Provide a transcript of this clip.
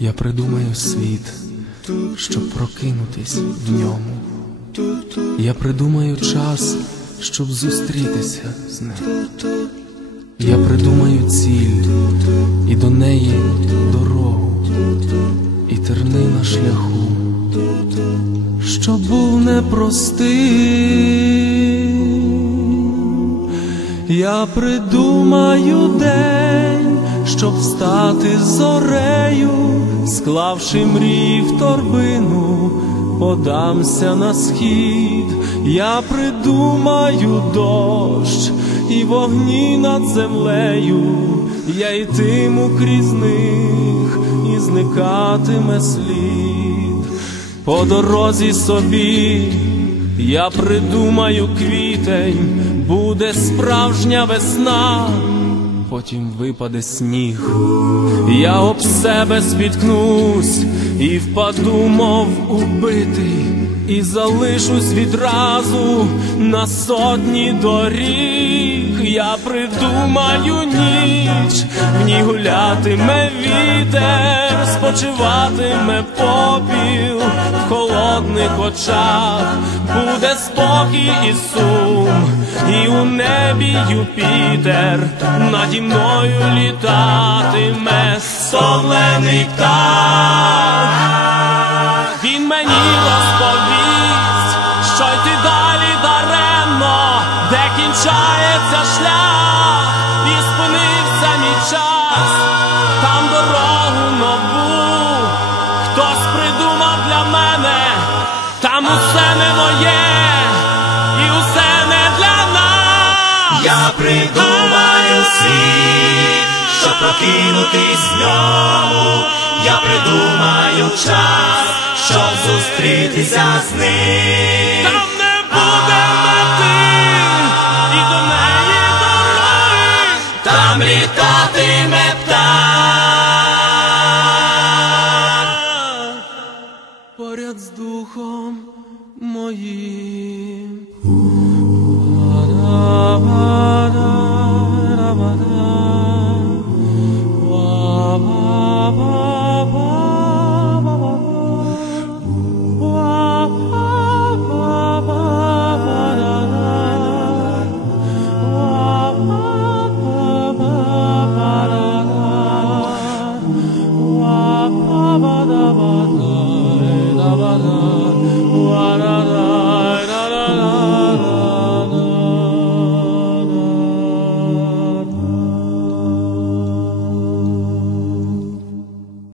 Я придумаю світ, щоб прокинутись в ньому. Я придумаю час, щоб зустрітися з ним. Я придумаю ціль і до неї дорогу, і терни на шляху, що був непростим. Я придумаю день, щоб встати зорею, склавши мрій в торбину, подамся на схід, я придумаю дощ і вогні над землею, я йтиму крізь них і зникатиме слід. По дорозі собі я придумаю квітень, буде справжня весна, потім випаде сніг, я об себе спіткнусь і впаду, мов убитий, і залишусь відразу на сотні доріг. Я придумаю ніч, в ній гулятиме вітер, спочиватиме попіл. В холодних очах, буде спокій і сум, небі Юпітер наді мною літатиме солений птах. Він мені розповість, що йти далі даремно, де кінчається шлях, і спинився мій час, там дорогу нову, хтось придумав для мене, там усе не моє, Я придумаю світ, щоб прокинутись в ньому. Я придумаю час, щоб зустрітися з ним. Там не буде мети, і до неї дороги. Там літатиме Oh.